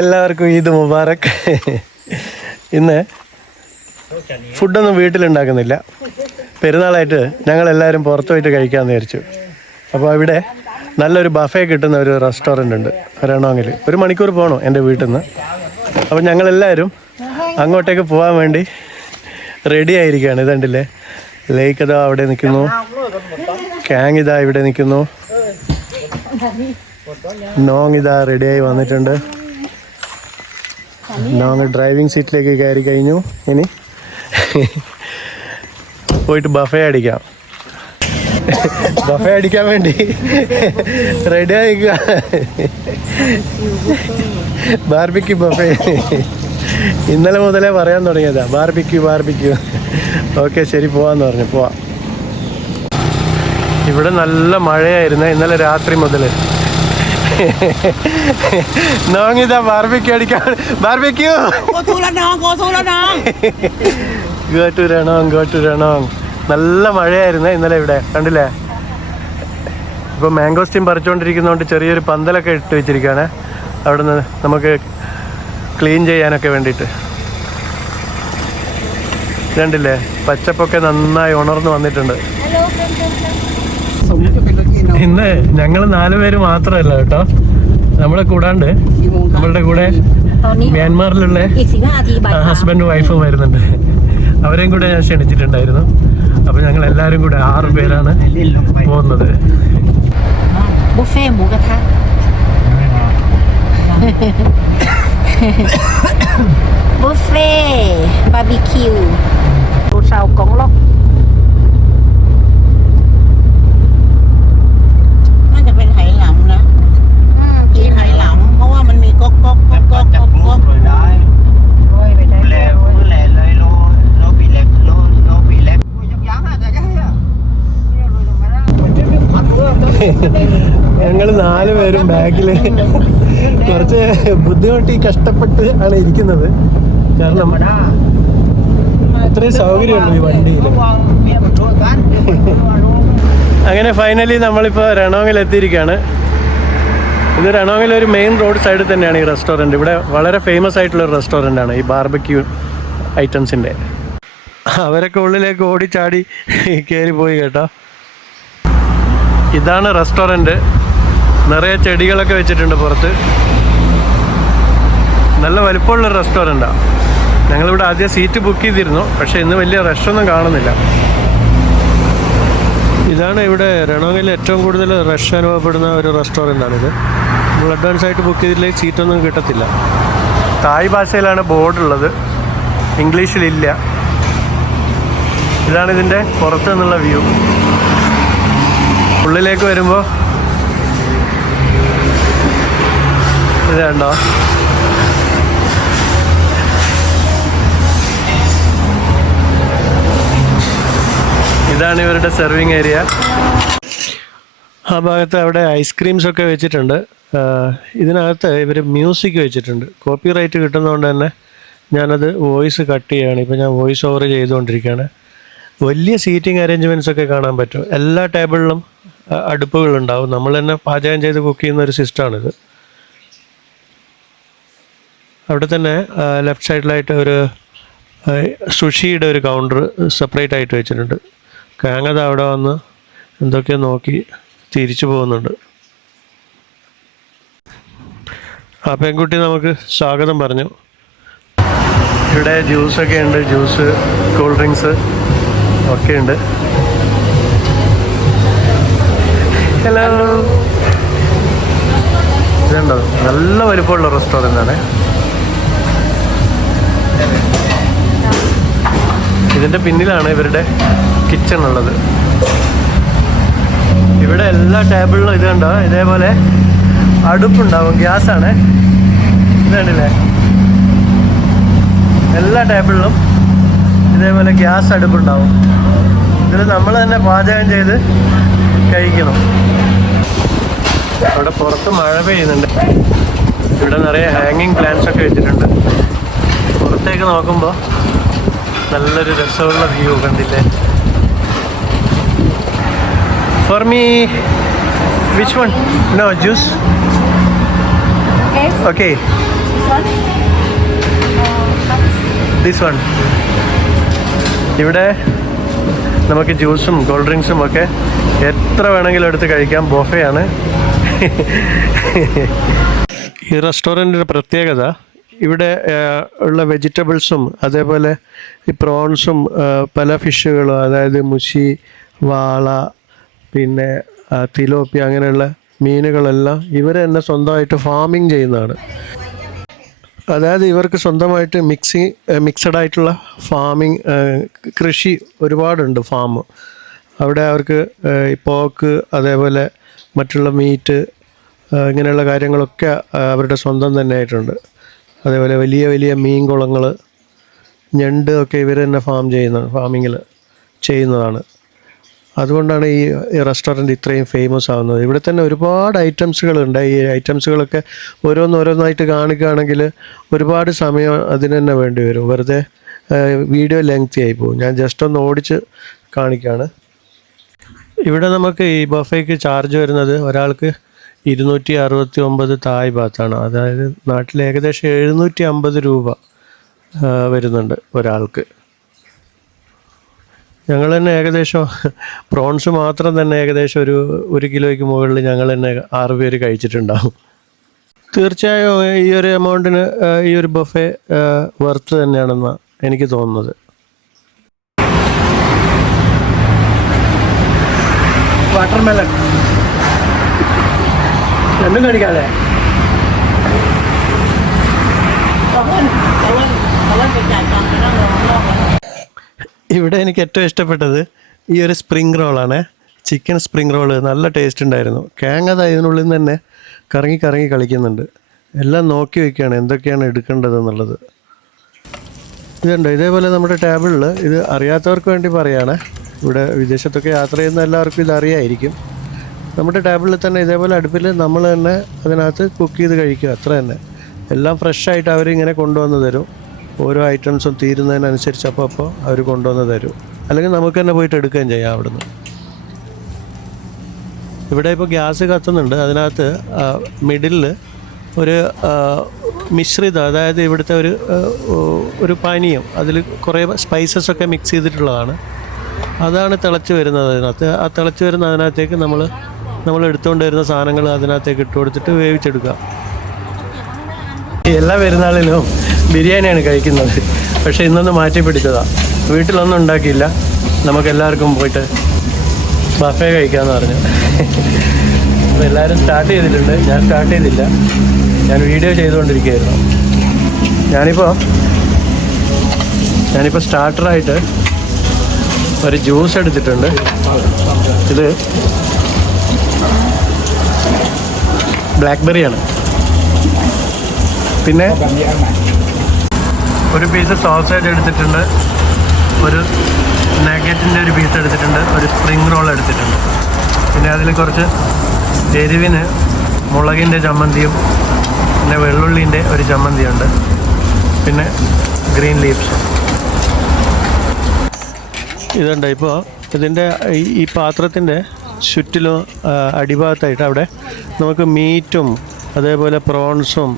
എല്ലാവർക്കും ഈദ് മുബാറക്. ഇന്ന് ഫുഡൊന്നും വീട്ടിലുണ്ടാക്കുന്നില്ല. പെരുന്നാളായിട്ട് ഞങ്ങളെല്ലാവരും പുറത്തു പോയിട്ട് കഴിക്കാമെന്ന് വിചാരിച്ചു. അപ്പോൾ ഇവിടെ നല്ലൊരു ബഫേ കിട്ടുന്ന ഒരു റെസ്റ്റോറൻ്റ് ഉണ്ട് രണോങ്ങിൽ. 1 മണിക്കൂർ പോകണം എൻ്റെ വീട്ടിൽ നിന്ന്. അപ്പോൾ ഞങ്ങളെല്ലാവരും അങ്ങോട്ടേക്ക് പോകാൻ വേണ്ടി റെഡി ആയിരിക്കുകയാണ്. ഇതുണ്ടല്ലേ, ലേക്ക് ഇതാ അവിടെ നിൽക്കുന്നു, ക്യാങ് ഇതാ ഇവിടെ നിൽക്കുന്നു, നോങ് ഇതാ റെഡിയായി വന്നിട്ടുണ്ട്. നോങ് ഡ്രൈവിംഗ് സീറ്റിലേക്ക് കയറി കഴിഞ്ഞു. ഇനി പോയിട്ട് ബഫേ അടിക്കാം. ബഫേ അടിക്കാൻ വേണ്ടി റെഡി ആയിക്കുക. ബാർബിക്യൂ ബഫേ ഇന്നലെ മുതലേ പറയാൻ തുടങ്ങിയതാ, ബാർബിക്യൂ. ഓക്കെ ശരി, പോവാന്ന് പറഞ്ഞു. പോവാം. ഇവിടെ നല്ല മഴയായിരുന്നു ഇന്നലെ രാത്രി മുതൽ. നോങ്ങിതാ ബാർബിക്യൂ അടിക്കാൻ. ബാർബിക്യൂ ഗോ ടു രണോങ്. നല്ല മഴയായിരുന്നു ഇന്നലെ ഇവിടെ, കണ്ടില്ലേ? ഇപ്പോൾ മാംഗോസ്റ്റീൻ പറിച്ചുകൊണ്ടിരിക്കുന്നതുകൊണ്ട് ചെറിയൊരു പന്തലൊക്കെ ഇട്ട് വെച്ചിരിക്കുകയാണ് അവിടെ നിന്ന് നമുക്ക് ക്ലീൻ ചെയ്യാനൊക്കെ വേണ്ടിയിട്ട്. കണ്ടില്ലേ, പച്ചപ്പൊക്കെ നന്നായി ഉണർന്നു വന്നിട്ടുണ്ട്. ഇന്ന് ഞങ്ങൾ 4 പേര് മാത്രമല്ല കേട്ടോ, നമ്മളെ കൂടാണ്ട് നമ്മളുടെ കൂടെ മ്യാൻമാറിലുള്ള ഹസ്ബൻഡും വൈഫും വരുന്നുണ്ട്. അവരെയും കൂടെ ഞാൻ ക്ഷണിച്ചിട്ടുണ്ടായിരുന്നു. അപ്പോൾ ഞങ്ങൾ എല്ലാവരും കൂടെ 6 പേരാണ് പോകുന്നത്. buffet barbecue đồ xào cống lốcน่าจะเป็นไหหลำนะกินไหหลำเพราะว่ามันมีก๊อกเลยได้โรยไปได้เลยเลยโลปีเล็กโลปีเล็กยักษ์จะยังไงഞങ്ങൾ 4 പേരും ബാക്കിൽ കുറച്ച് ബുദ്ധിമുട്ടി കഷ്ടപ്പെട്ട് ആണ് ഇരിക്കുന്നത്. കാരണം അത്രയും സൗകര്യമുള്ളൂ ഈ വണ്ടിയിൽ. അങ്ങനെ ഫൈനലി നമ്മളിപ്പോൾ രണോങ്ങിൽ എത്തിയിരിക്കുകയാണ്. ഇത് രണോങ്ങിൽ ഒരു മെയിൻ റോഡ് സൈഡിൽ തന്നെയാണ് ഈ റെസ്റ്റോറൻറ്റ്. ഇവിടെ വളരെ ഫേമസ് ആയിട്ടുള്ളൊരു റെസ്റ്റോറൻ്റാണ് ഈ ബാർബിക്യൂ ഐറ്റംസിൻ്റെ. അവരൊക്കെ ഉള്ളിലേക്ക് ഓടിച്ചാടി കയറി പോയി കേട്ടോ. ഇതാണ് റെസ്റ്റോറൻറ്റ്. നിറയെ ചെടികളൊക്കെ വെച്ചിട്ടുണ്ട് പുറത്ത്. നല്ല വലിപ്പമുള്ള റെസ്റ്റോറൻറ്റാണ്. ഞങ്ങളിവിടെ ആദ്യം സീറ്റ് ബുക്ക് ചെയ്തിരുന്നു, പക്ഷേ ഇന്ന് വലിയ റഷൊന്നും കാണുന്നില്ല. ഇതാണ് ഇവിടെ രണോങ്ങിൽ ഏറ്റവും കൂടുതൽ റഷ് അനുഭവപ്പെടുന്ന ഒരു റെസ്റ്റോറൻറ്റാണിത്. നമ്മൾ അഡ്വാൻസ് ആയിട്ട് ബുക്ക് ചെയ്തില്ലെങ്കിൽ സീറ്റൊന്നും കിട്ടത്തില്ല. തായ് ഭാഷയിലാണ് ബോർഡുള്ളത്, ഇംഗ്ലീഷിലില്ല. ഇതാണ് ഇതിൻ്റെ പുറത്തു നിന്നുള്ള വ്യൂ. ഉള്ളിലേക്ക് വരുമ്പോൾ ഇത് കണ്ടോ, ഇതാണ് ഇവരുടെ സെർവിങ് ഏരിയ. ആ ഭാഗത്ത് അവിടെ ഐസ്ക്രീംസ് ഒക്കെ വെച്ചിട്ടുണ്ട്. ഇതിനകത്ത് ഇവർ മ്യൂസിക് വെച്ചിട്ടുണ്ട്. കോപ്പി റൈറ്റ് കിട്ടുന്നതുകൊണ്ട് തന്നെ ഞാനത് വോയിസ് കട്ട് ചെയ്യുകയാണ്. ഇപ്പോൾ ഞാൻ വോയിസ് ഓവർ ചെയ്തുകൊണ്ടിരിക്കുകയാണ്. വലിയ സീറ്റിംഗ് അറേഞ്ച്മെൻറ്റ്സ് ഒക്കെ കാണാൻ പറ്റും. എല്ലാ ടേബിളിലും അടുപ്പുകളുണ്ടാവും. നമ്മൾ തന്നെ പാചകം ചെയ്ത് കുക്ക് ചെയ്യുന്ന ഒരു സിസ്റ്റമാണിത്. അവിടെ തന്നെ ലെഫ്റ്റ് സൈഡിലായിട്ട് ഒരു സുഷിയുടെ ഒരു കൗണ്ടർ സെപ്പറേറ്റ് ആയിട്ട് വെച്ചിട്ടുണ്ട്. കാങ്ങത അവിടെ വന്ന് എന്തൊക്കെയോ നോക്കി തിരിച്ചു പോകുന്നുണ്ട്. ആ പെൺകുട്ടി നമുക്ക് സ്വാഗതം പറഞ്ഞു. ഇവിടെ ജ്യൂസൊക്കെ ഉണ്ട്, ജ്യൂസ്, കൂൾ ഡ്രിങ്ക്സ് ഒക്കെ ഉണ്ട്. ഹലോ. ഇതുണ്ടോ, നല്ല വലിപ്പമുള്ള റെസ്റ്റോറൻ്റാണ്. ഇതിൻ്റെ പിന്നിലാണ് ഇവരുടെ കിച്ചൺ ഉള്ളത്. ഇവിടെ എല്ലാ ടേബിളിലും ഇത് കണ്ടോ, ഇതേപോലെ അടുപ്പുണ്ടാവും. ഗ്യാസാണ്. ഇത് കണ്ടില്ലേ, എല്ലാ ടേബിളിലും ഇതേപോലെ ഗ്യാസ് അടുപ്പുണ്ടാവും. ഇതിൽ നമ്മൾ തന്നെ പാചകം ചെയ്ത് കഴിക്കണം. അവിടെ പുറത്ത് മഴ പെയ്യുന്നുണ്ട്. ഇവിടെ നിറയെ ഹാങ്ങിങ് പ്ലാന്റ്സ് ഒക്കെ വെച്ചിട്ടുണ്ട്. പുറത്തേക്ക് നോക്കുമ്പോൾ നല്ലൊരു രസമുള്ള വ്യൂ കണ്ടില്ലേ. For me, which one? No, juice. Okay. This this one. ഇവിടെ നമുക്ക് ജ്യൂസും കൂൾ ഡ്രിങ്ക്സും ഒക്കെ എത്ര വേണമെങ്കിലും എടുത്ത് കഴിക്കാം. ബൊഫയാണ്. ഈ റെസ്റ്റോറൻറ്റിൻ്റെ പ്രത്യേകത ഇവിടെ ഉള്ള വെജിറ്റബിൾസും അതേപോലെ ഈ പ്രോൺസും പല ഫിഷുകളും, അതായത് മുഷി, വാള, പിന്നെ തിലോപ്പി, അങ്ങനെയുള്ള മീനുകളെല്ലാം ഇവർ തന്നെ സ്വന്തമായിട്ട് ഫാമിങ് ചെയ്യുന്നതാണ്. അതായത് ഇവർക്ക് സ്വന്തമായിട്ട് മിക്സഡ് ആയിട്ടുള്ള ഫാമിങ്, കൃഷി ഒരുപാടുണ്ട്. ഫാം അവിടെ അവർക്ക് പോർക്ക്, അതേപോലെ മറ്റുള്ള മീറ്റ്, ഇങ്ങനെയുള്ള കാര്യങ്ങളൊക്കെ അവരുടെ സ്വന്തം തന്നെ ആയിട്ടുണ്ട്. അതേപോലെ വലിയ വലിയ മീൻ കുളങ്ങൾ, ഞണ്ട് ഒക്കെ ഇവർ തന്നെ ഫാമിങ്ങിൽ ചെയ്യുന്നതാണ്. അതുകൊണ്ടാണ് ഈ റെസ്റ്റോറൻറ്റ് ഇത്രയും ഫേമസ് ആവുന്നത്. ഇവിടെ തന്നെ ഒരുപാട് ഐറ്റംസുകളുണ്ട്. ഈ ഐറ്റംസുകളൊക്കെ ഓരോന്നായിട്ട് കാണിക്കുകയാണെങ്കിൽ ഒരുപാട് സമയം അതിന് തന്നെ വേണ്ടി വരും. വെറുതെ വീഡിയോ ലെങ്തി ആയി പോകും. ഞാൻ ജസ്റ്റ് ഒന്ന് ഓടിച്ച് കാണിക്കുകയാണ്. ഇവിടെ നമുക്ക് ഈ ബഫേക്ക് ചാർജ് വരുന്നത് ഒരാൾക്ക് 269 തായ് ബാത്താണ്. അതായത് നാട്ടിൽ ഏകദേശം 750 രൂപ വരുന്നുണ്ട് ഒരാൾക്ക്. ഞങ്ങൾ തന്നെ ഏകദേശം പ്രോൺസ് മാത്രം തന്നെ ഏകദേശം ഒരു കിലോയ്ക്ക് മുകളിൽ ഞങ്ങൾ തന്നെ 6 പേര് കഴിച്ചിട്ടുണ്ടാവും. തീർച്ചയായും ഈ ഒരു എമൗണ്ടിന് ഈ ഒരു ബഫേ വർത്ത് തന്നെയാണെന്നാണ് എനിക്ക് തോന്നുന്നത്. വാട്ടർമെലൺ രണ്ടും കഴിക്കാല്ലേ? ഇവിടെ എനിക്ക് ഏറ്റവും ഇഷ്ടപ്പെട്ടത് ഈ ഒരു സ്പ്രിംഗ് റോളാണ്. ചിക്കൻ സ്പ്രിംഗ് റോള് നല്ല ടേസ്റ്റ് ഉണ്ടായിരുന്നു. കേങ്ങത ഇതിനുള്ളിൽ നിന്ന് തന്നെ കറങ്ങി കളിക്കുന്നുണ്ട്. എല്ലാം നോക്കി വയ്ക്കുകയാണ് എന്തൊക്കെയാണ് എടുക്കേണ്ടതെന്നുള്ളത്. ഇതുണ്ട്. ഇതേപോലെ നമ്മുടെ ടേബിളിൽ, ഇത് അറിയാത്തവർക്ക് വേണ്ടി പറയുകയാണ്, ഇവിടെ വിദേശത്തൊക്കെ യാത്ര ചെയ്യുന്ന എല്ലാവർക്കും ഇത് അറിയായിരിക്കും. നമ്മുടെ ടേബിളിൽ തന്നെ ഇതേപോലെ അടുപ്പിൽ നമ്മൾ തന്നെ അതിനകത്ത് കുക്ക് ചെയ്ത് കഴിക്കുക, അത്ര തന്നെ. എല്ലാം ഫ്രഷായിട്ട് അവരിങ്ങനെ കൊണ്ടുവന്ന് തരും. ഓരോ ഐറ്റംസും തീരുന്നതിനനുസരിച്ച് അപ്പോൾ അവർ കൊണ്ടുവന്ന് തരും. അല്ലെങ്കിൽ നമുക്ക് തന്നെ പോയിട്ട് എടുക്കുകയും ചെയ്യാം അവിടുന്ന്. ഇവിടെ ഇപ്പോൾ ഗ്യാസ് കത്തുന്നുണ്ട്. അതിനകത്ത് മിഡിലിൽ ഒരു മിശ്രിതം, അതായത് ഇവിടുത്തെ ഒരു പാനീയം, അതിൽ കുറേ സ്പൈസസ് ഒക്കെ മിക്സ് ചെയ്തിട്ടുള്ളതാണ്. അതാണ് തിളച്ച് വരുന്നത് അതിനകത്ത്. ആ തിളച്ച് വരുന്ന അതിനകത്തേക്ക് നമ്മൾ എടുത്തുകൊണ്ട് വരുന്ന സാധനങ്ങൾ അതിനകത്തേക്ക് ഇട്ട് കൊടുത്തിട്ട് വേവിച്ചെടുക്കുക. എല്ലാ പെരുന്നാളിലും ബിരിയാണിയാണ് കഴിക്കുന്നത്. പക്ഷേ ഇന്നൊന്ന് മാറ്റി പിടിച്ചതാണ്. വീട്ടിലൊന്നും ഉണ്ടാക്കിയില്ല. നമുക്കെല്ലാവർക്കും പോയിട്ട് ബഫേ കഴിക്കാമെന്ന് പറഞ്ഞു. അപ്പോൾ എല്ലാവരും സ്റ്റാർട്ട് ചെയ്തിട്ടുണ്ട്. ഞാൻ സ്റ്റാർട്ട് ചെയ്തില്ല. ഞാൻ വീഡിയോ ചെയ്തുകൊണ്ടിരിക്കുകയായിരുന്നു. ഞാനിപ്പോൾ സ്റ്റാർട്ടറായിട്ട് ഒരു ജ്യൂസ് എടുത്തിട്ടുണ്ട്. ഇത് ബ്ലാക്ക്ബെറിയാണ്. പിന്നെ ഒരു പീസ് സോസേജ് എടുത്തിട്ടുണ്ട്, ഒരു നഗറ്റിൻ്റെ ഒരു പീസ് എടുത്തിട്ടുണ്ട്, ഒരു സ്പ്രിംഗ് റോൾ എടുത്തിട്ടുണ്ട്. പിന്നെ അതിൽ കുറച്ച് എരിവിന് മുളകിൻ്റെ ചമ്മന്തിയും പിന്നെ വെള്ളുള്ളിൻ്റെ ഒരു ചമ്മന്തിയുണ്ട്, പിന്നെ ഗ്രീൻ ലീവ്സും. ഇതുണ്ട്. ഇപ്പോൾ ഇതിൻ്റെ ഈ പാത്രത്തിൻ്റെ ചുറ്റിലും അടിഭാഗത്തായിട്ട് അവിടെ നമുക്ക് മീറ്റും അതേപോലെ പ്രോൺസും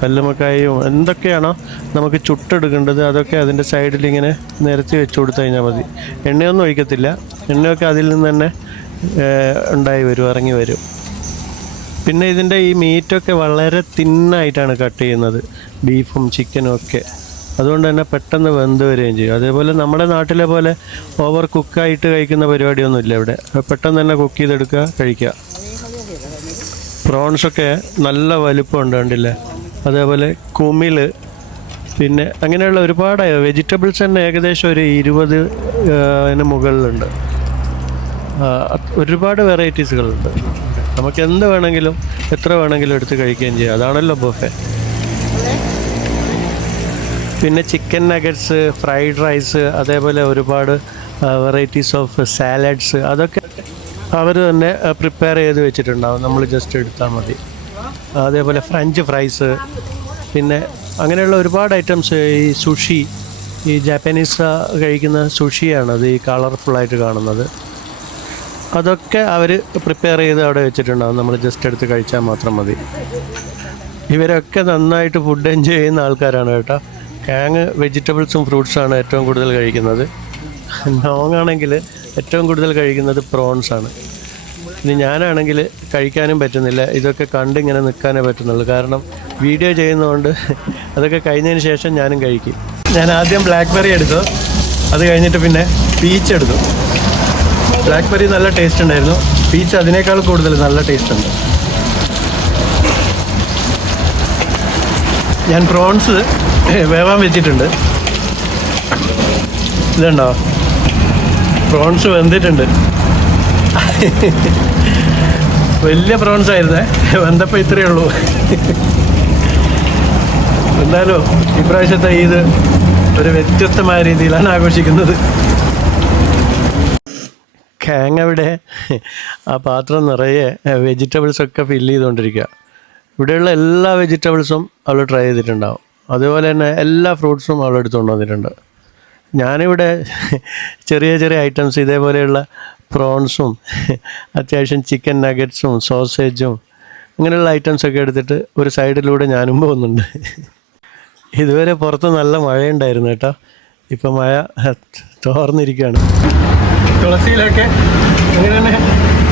കല്ലുമക്കായും എന്തൊക്കെയാണോ നമുക്ക് ചുട്ടെടുക്കേണ്ടത് അതൊക്കെ അതിൻ്റെ സൈഡിൽ ഇങ്ങനെ നിരത്തി വെച്ച് കൊടുത്തു കഴിഞ്ഞാൽ മതി. എണ്ണയൊന്നും ഒഴിക്കത്തില്ല. എണ്ണയൊക്കെ അതിൽ നിന്ന് തന്നെ ഇറങ്ങി വരും. പിന്നെ ഇതിൻ്റെ ഈ മീറ്റൊക്കെ വളരെ തിന്നായിട്ടാണ് കട്ട് ചെയ്യുന്നത്, ബീഫും ചിക്കനും ഒക്കെ. അതുകൊണ്ട് തന്നെ പെട്ടെന്ന് വെന്ത് വരികയും ചെയ്യും. അതേപോലെ നമ്മുടെ നാട്ടിലെ പോലെ ഓവർ കുക്കായിട്ട് കഴിക്കുന്ന പരിപാടിയൊന്നുമില്ല ഇവിടെ. പെട്ടെന്ന് തന്നെ കുക്ക് ചെയ്തെടുക്കുക, കഴിക്കുക. പ്രോൺസൊക്കെ നല്ല വലിപ്പമുണ്ട്, കണ്ടില്ലേ? അതേപോലെ കുമിള്, പിന്നെ അങ്ങനെയുള്ള ഒരുപാട് വെജിറ്റബിൾസ് തന്നെ ഏകദേശം ഒരു 20 മുകളിലുണ്ട്. ഒരുപാട് വെറൈറ്റീസുകളുണ്ട്. നമുക്ക് എന്ത് വേണമെങ്കിലും എത്ര വേണമെങ്കിലും എടുത്ത് കഴിക്കുകയും ചെയ്യാം. അതാണല്ലോ ബുഫേ. പിന്നെ ചിക്കൻ നഗറ്റ്സ്, ഫ്രൈഡ് റൈസ്, അതേപോലെ ഒരുപാട് വെറൈറ്റീസ് ഓഫ് സാലഡ്സ്, അതൊക്കെ അവർ തന്നെ പ്രിപ്പയർ ചെയ്ത് വെച്ചിട്ടുണ്ടാവും. നമ്മൾ ജസ്റ്റ് എടുത്താൽ മതി. അതേപോലെ ഫ്രഞ്ച് ഫ്രൈസ്, പിന്നെ അങ്ങനെയുള്ള ഒരുപാട് ഐറ്റംസ്. ഈ സുഷി, ഈ ജാപ്പനീസ് കഴിക്കുന്ന സുഷിയാണ് അത്, ഈ കളർഫുള്ളായിട്ട് കാണുന്നത്. അതൊക്കെ അവർ പ്രിപ്പയർ ചെയ്ത് അവിടെ വെച്ചിട്ടുണ്ടാകും. നമ്മൾ ജസ്റ്റ് എടുത്ത് കഴിച്ചാൽ മാത്രം മതി. ഇവരൊക്കെ നന്നായിട്ട് ഫുഡ് എൻജോയ് ചെയ്യുന്ന ആൾക്കാരാണ് കേട്ടോ. കാങ് വെജിറ്റബിൾസും ഫ്രൂട്ട്സാണ് ഏറ്റവും കൂടുതൽ കഴിക്കുന്നത്. നോങ് ആണെങ്കിൽ ഏറ്റവും കൂടുതൽ കഴിക്കുന്നത് പ്രോൺസാണ്. ഇനി ഞാനാണെങ്കിൽ കഴിക്കാനും പറ്റുന്നില്ല. ഇതൊക്കെ കണ്ടിങ്ങനെ നിൽക്കാനേ പറ്റുന്നുള്ളൂ. കാരണം വീഡിയോ ചെയ്യുന്നതുകൊണ്ട് അതൊക്കെ കഴിഞ്ഞതിന് ശേഷം ഞാനും കഴിക്കും. ഞാൻ ആദ്യം ബ്ലാക്ക്ബെറി എടുത്തു, അത് കഴിഞ്ഞിട്ട് പിന്നെ പീച്ച് എടുത്തു. ബ്ലാക്ക്ബെറി നല്ല ടേസ്റ്റ് ഉണ്ടായിരുന്നു, പീച്ച് അതിനേക്കാൾ കൂടുതൽ നല്ല ടേസ്റ്റ് ഉണ്ട്. ഞാൻ പ്രോൺസ് വേവാൻ വെച്ചിട്ടുണ്ട്. ഇതുണ്ടോ, പ്രോൺസ് വെന്തിട്ടുണ്ട്. വലിയ പ്രോൺസ് ആയിരുന്നേ, വെന്തപ്പോൾ ഇത്രയേ ഉള്ളൂ. എന്തായാലും ഇപ്രാവശ്യത്തെ ഇത് ഒരു വ്യത്യസ്തമായ രീതിയിലാണ് ആഘോഷിക്കുന്നത്. കാങ് അവിടെ ആ പാത്രം നിറയെ വെജിറ്റബിൾസൊക്കെ ഫില്ല് ചെയ്തുകൊണ്ടിരിക്കുക. ഇവിടെയുള്ള എല്ലാ വെജിറ്റബിൾസും അവൾ ട്രൈ ചെയ്തിട്ടുണ്ടാവും. അതുപോലെ തന്നെ എല്ലാ ഫ്രൂട്ട്സും അവൾ എടുത്തുകൊണ്ട് വന്നിട്ടുണ്ട്. ഞാനിവിടെ ചെറിയ ചെറിയ ഐറ്റംസ് ഇതേപോലെയുള്ള പ്രോൺസും അത്യാവശ്യം ചിക്കൻ നഗറ്റ്സും സോസേജും അങ്ങനെയുള്ള ഐറ്റംസൊക്കെ എടുത്തിട്ട് ഒരു സൈഡിലൂടെ ഞാനും പോകുന്നുണ്ട്. ഇതുവരെ പുറത്ത് നല്ല മഴയുണ്ടായിരുന്നു കേട്ടോ. ഇപ്പം മഴ തോർന്നിരിക്കുകയാണ്. തുളസിയിലൊക്കെ അങ്ങനെ തന്നെ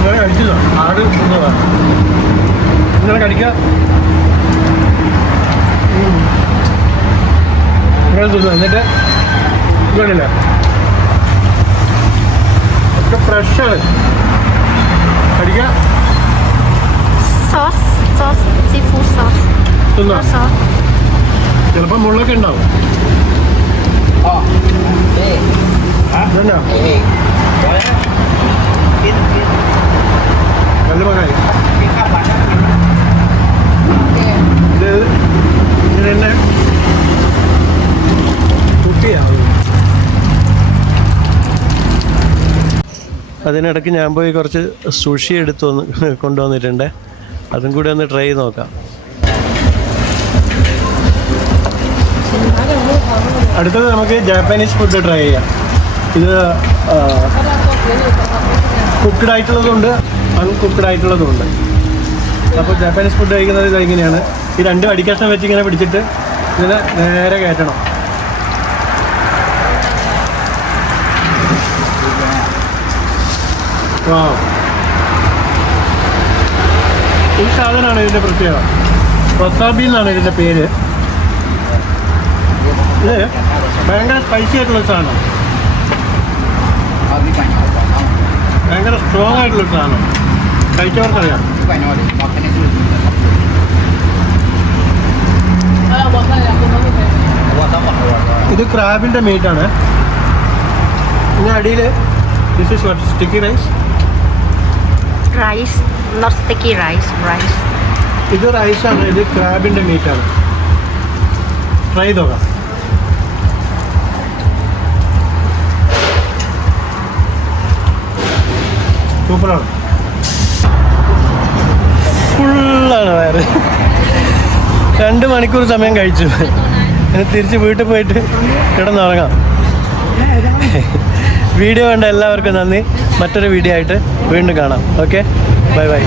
മഴ കഴിച്ചതോ, ആട് തിന്നതാണ്. ഇങ്ങനെ കഴിക്കുക, ഇങ്ങനെ തിന്നു. എന്നിട്ട് ഇല്ല ഒക്കെ ഫ്രഷാണ് കഴിക്കുക. തിന്നോ, ചിലപ്പോൾ മുള്ളൊക്കെ ഉണ്ടാവും. നല്ല മകായി ഇത് ഇങ്ങനെ തന്നെ കുട്ടിയാണ്. അതിനിടയ്ക്ക് ഞാൻ പോയി കുറച്ച് സുഷി കൊണ്ടുവന്നിട്ടുണ്ട്. അതും കൂടി ഒന്ന് ട്രൈ ചെയ്ത് നോക്കാം. അടുത്തത് നമുക്ക് ജാപ്പനീസ് ഫുഡ് ട്രൈ ചെയ്യാം. ഇത് കുക്ക്ഡ് ആയിട്ടുള്ളതുണ്ട്, അൺകുക്ക്ഡ് ആയിട്ടുള്ളതുണ്ട്. അപ്പോൾ ജാപ്പനീസ് ഫുഡ് കഴിക്കുന്നത് ഇതെങ്ങനെയാണ്, ഈ രണ്ട് അടിക്കഷ്ണം വെച്ച് ഇങ്ങനെ പിടിച്ചിട്ട് ഇതിനെ നേരെ കയറ്റണം. ഈ സാധനമാണ് ഇതിൻ്റെ പ്രത്യേകത. വസാബി എന്നാണ് ഇതിൻ്റെ പേര്. ഇത് ഭയങ്കര സ്പൈസി ആയിട്ടുള്ള സാധനം, ഭയങ്കര സ്ട്രോങ് ആയിട്ടുള്ള സാധനം. കഴിച്ചവർക്കറിയാം. ഇത് ക്രാബിൻ്റെ മീറ്റാണ്. ഇതിൻ്റെ അടിയിൽ this is what, sticky rice, not sticky rice. ഇത് റൈസാണ്, ഇത് ക്രാബിൻ്റെ മീറ്റാണ്. ട്രൈ ചെയ്ത് നോക്കാം. സൂപ്പറാണ്, ഫുള്ളാണ് വയറ്. 2 മണിക്കൂർ സമയം കഴിച്ചു. തിരിച്ച് വീട്ടിൽ പോയിട്ട് കിടന്നുറങ്ങാം. വീഡിയോ കണ്ട എല്ലാവർക്കും നന്ദി. മറ്റൊരു വീഡിയോ ആയിട്ട് വീണ്ടും കാണാം. Okay, bye bye.